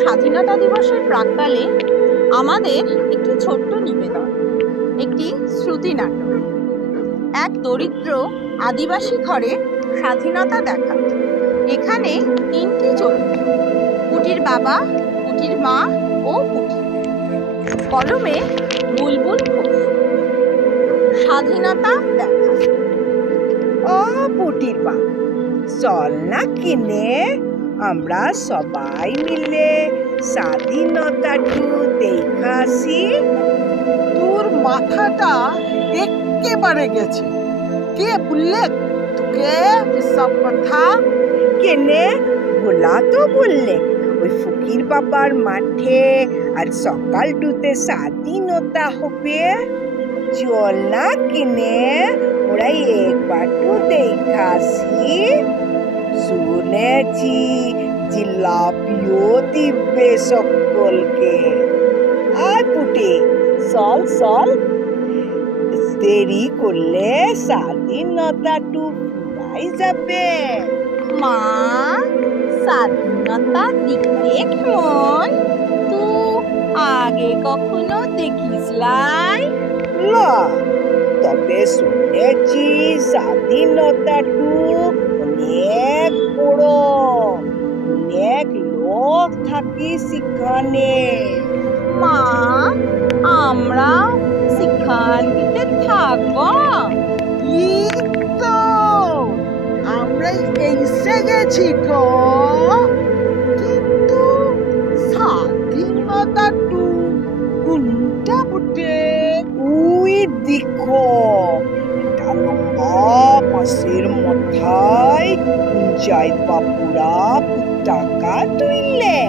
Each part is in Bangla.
স্বাধীনতা দিবসের প্রাক্কালে আমাদের একটি ছোট্ট নিবেদন, একটি শ্রুতি নাটক। এক দরিদ্র আদিবাসী ঘরে স্বাধীনতা দেখা। এখানে তিনটি চরিত্র: পুটির বাবা, পুটির মা ও পুটি। কলমে বুলবুল ঘোষ। স্বাধীনতা দেখা। ও পুটির মা, চল না কিনে আমরা সবাই মিলে স্বাধীনতাটু দেখাসি। তোর মাথাটা একেবারে গেছে। কে বললে তোকে এসব কথা? কেনে ভোলা তো বললে ওই ফকির বাবার মাঠে আর সকালটুতে স্বাধীনতা হবে। চল না কিনে ওরা একবারটু দেখাসি। শুনেছি জিলাপিও দিবে সকলকে। আয় পুটি, চল চল, দেরি করলে স্বাধীনতাটু ফুরাই যাবে। মা, স্বাধীনতা দেখতে কেমন? তুই আগে কখনো দেখিস লাই? না, তবে শুনেছি স্বাধীনতাটু অনেক বড়, অনেক লোক থাকি সেখানে। মা, আমরা সেখানটিতে থাকবো? ঠিক তো, আমরাই এসে গেছি গো। কিন্তু স্বাধীনতাটু কোনটা বটে? উই দেখো, এটা লম্বা বাঁশের মাথায় জয় বাপুরা পতাকা তুললে।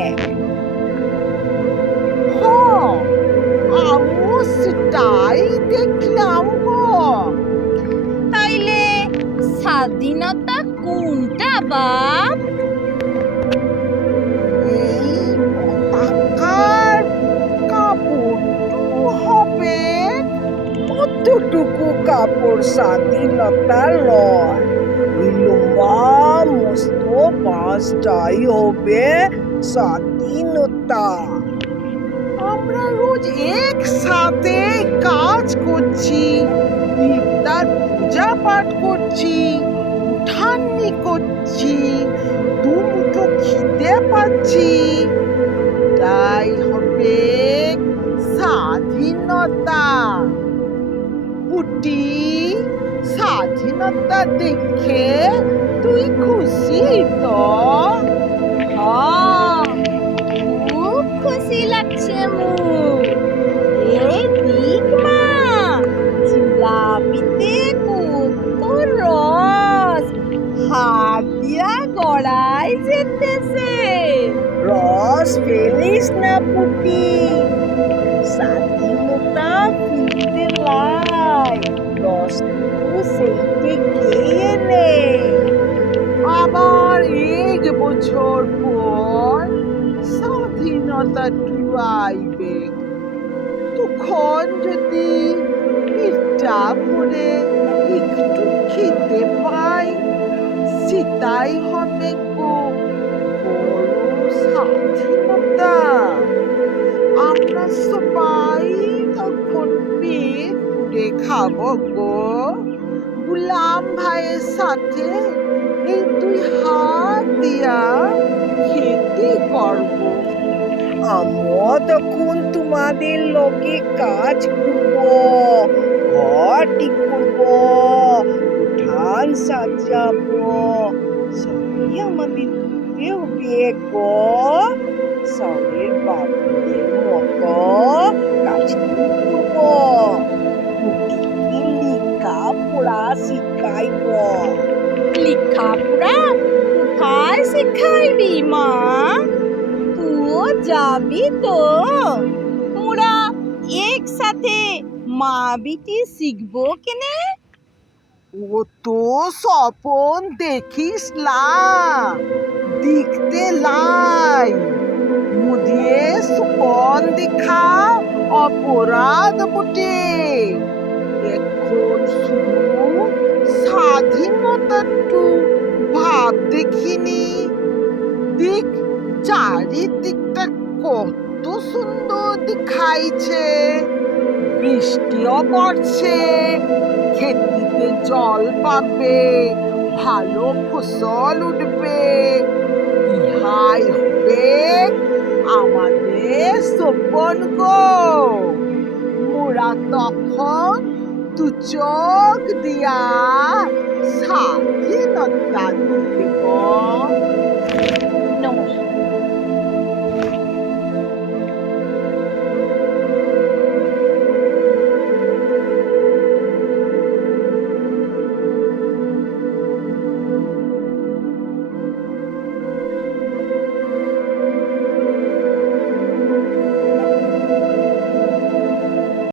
হ্যাঁ, আমিও সেটাই দেখলাম গো। তাইলে স্বাধীনতা কোনটা বাপ? এই পতাকার কাপড়টু হবে। অতটুকু কাপড় স্বাধীনতা লয়, ওই লম্বা মস্ত বাঁশটাই হবে স্বাধীনতা। আমরা রোজ একসাথে কাজ করছি, দেবতার পূজা পাঠ করছি, উঠানি করছি, দুমুঠো খিদে পাচ্ছি, তাই হবে স্বাধীনতা। পুটি, স্বাধীনতা দেখে তুই খুশি তো? হ্যাঁ, খুব খুশি লাগছে মুখ। এই দিক মা, জিলাপিতে কত রস, হাত দিয়া গড়াই যেতেছে। রস ফেলিস না পুটি, স্বাধীনতা ফিরতে লাই, রসটুকু সেইটে খেয়ে নে। আবার 1 বছর পর স্বাধীনতাটু আইবে। তখন যদি পেটটা ভরে একটু খেতে পাই, সেটাই হবে গো বড় স্বাধীনতা। আমরা সবাই তখন পেট পুড়ে খাবো গো। গুলাম ভাইয়ের সাথে এই 2 হাত দিয়া খেতে করবো। আমিও তখন তোমাদের লগে কাজ করবো, ঘর ঠিক করবো, উঠান সাজাবো, সবই আমাদের করতে হবে গো। শহরের বাবুদের মতো কাজ করবো, পুটিকে লেখা পড়া শিখাইবো। লেখাপড়া কোথায় শেখাইবি মা? তুইও যাবি তো? তোরা একসাথে মা বিটি শিখবো কেনে? ও তো স্বপন দেখিস লা, দেখতে লাই, মুদিয়ে সুপন দেখা অপরাধ বটে। এখন শুধু স্বাধীনতাটু ভাব দেখিনি। দেখ চারিদিকটা কত সুন্দর দেখাইছে, বৃষ্টিও পড়ছে, খেতিতে জল পাবে, ভালো ফসল উঠবে, ইহাই হবে আমাদের সপন গো। মোরা তখন দু চোখ দিয়া স্বাধীনতা দেখব।